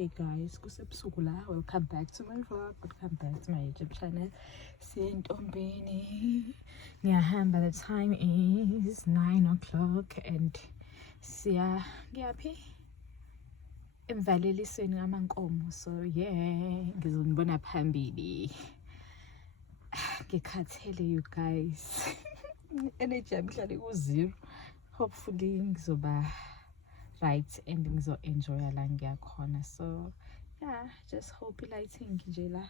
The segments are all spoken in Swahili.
Hey guys, kusebusuku la. Welcome back to my vlog. Welcome back to my YouTube channel. Sentombini. Ngiyahamba. The time is 9 o'clock and ngiyaphi? Emvalelisweni kaMankomo. So yeah, ngizonibona phambili. Ngikhathele you guys. Energy yami ihlale ku-0. Hopefully ngizoba right and ngizo-enjoya la ngiyakhona. So yeah, just hope i-lighting nje la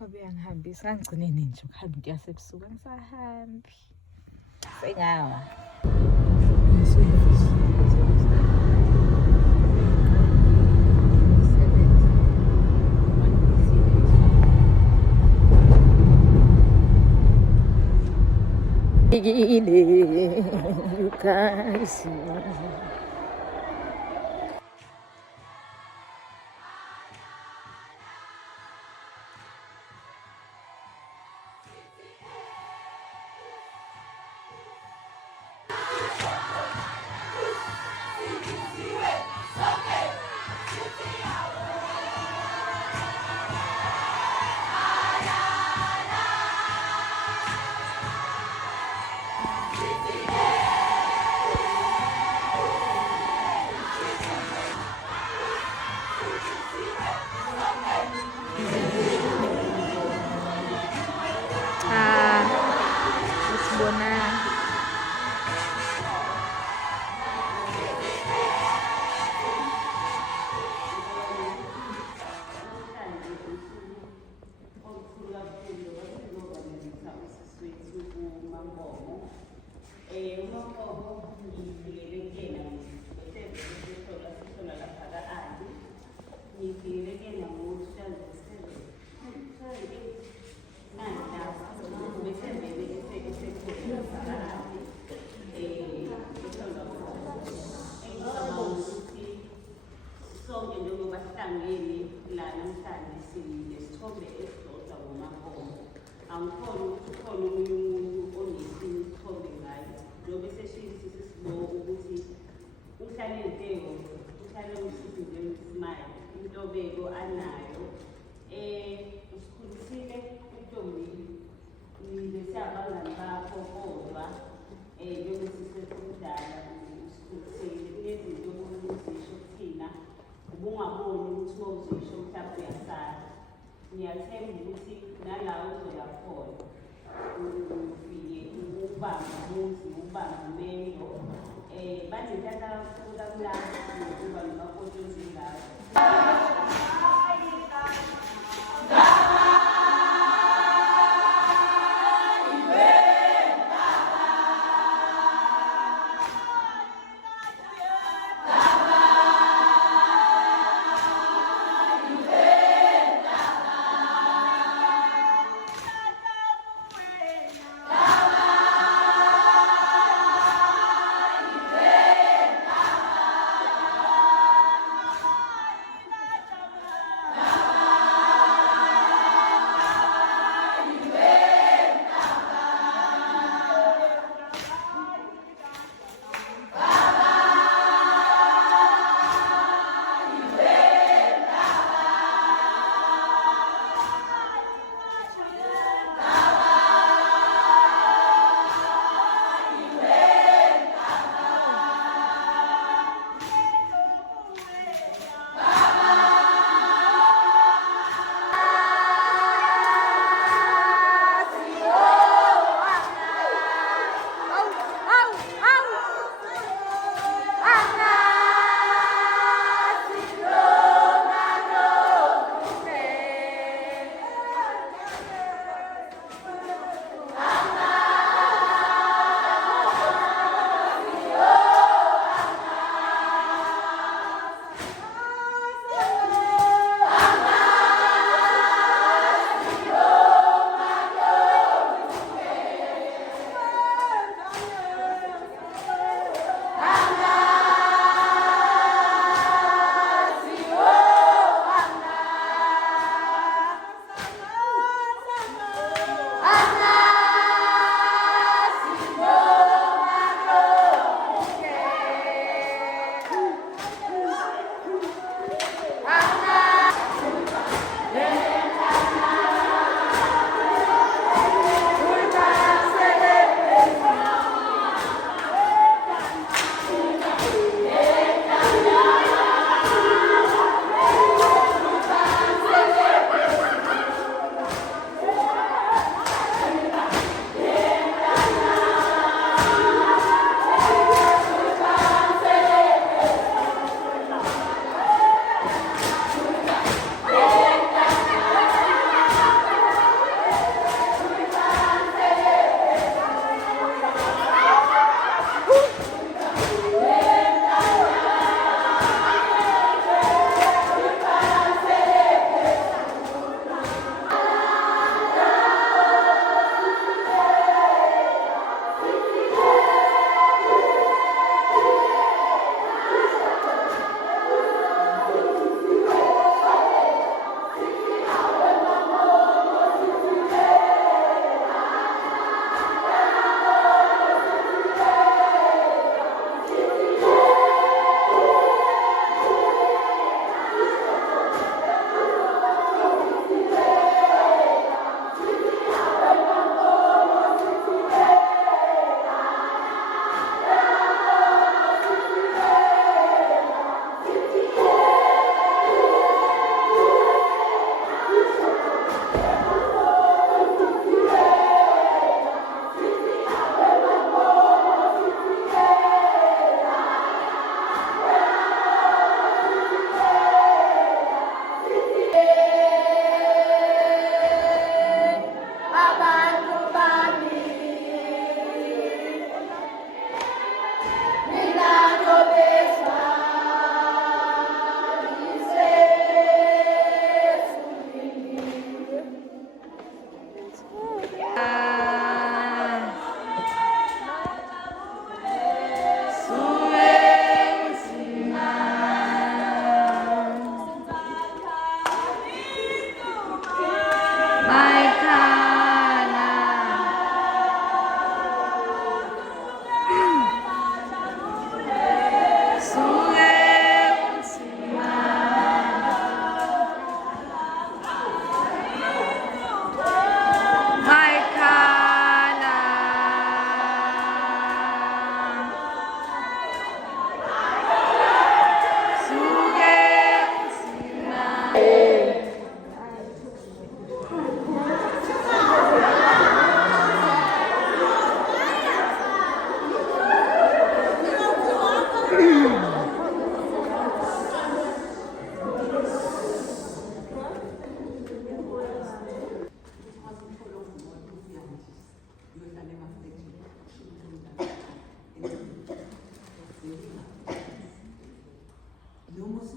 babuya ngihambisa. Ngangigcineni nje ukuhamba into yasebusuku, angisahambi sengawa. You guys.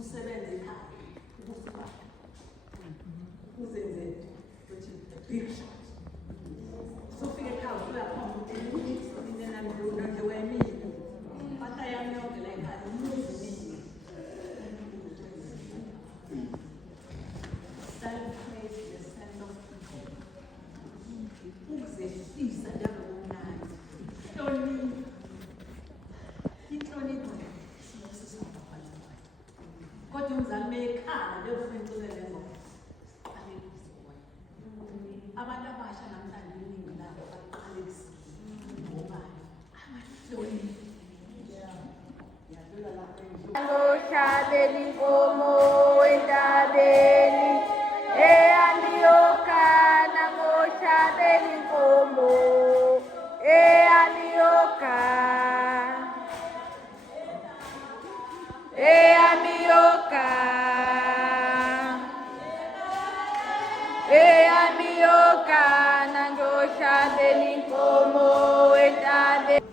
usebenze ekhaya ukusuka uzenze ukuthi big shot sofika ekhaya uyakhomba ukuthi mina nje wemile bata yami yonke la ekhaya umuzi mina self-praise the sense of people ukuzehlisa njalo kumnandi inhlonipho kodwa umzali mekhala leyo fentsule lezo abantu abasha namhlanje iningi labo baqalekisa ngoba abahloniphi Ngoshabeli nkomo entabeni eyaniyokana ngoshabeli nkomo eyamiyokana ngoshabeli nkomo entabeni.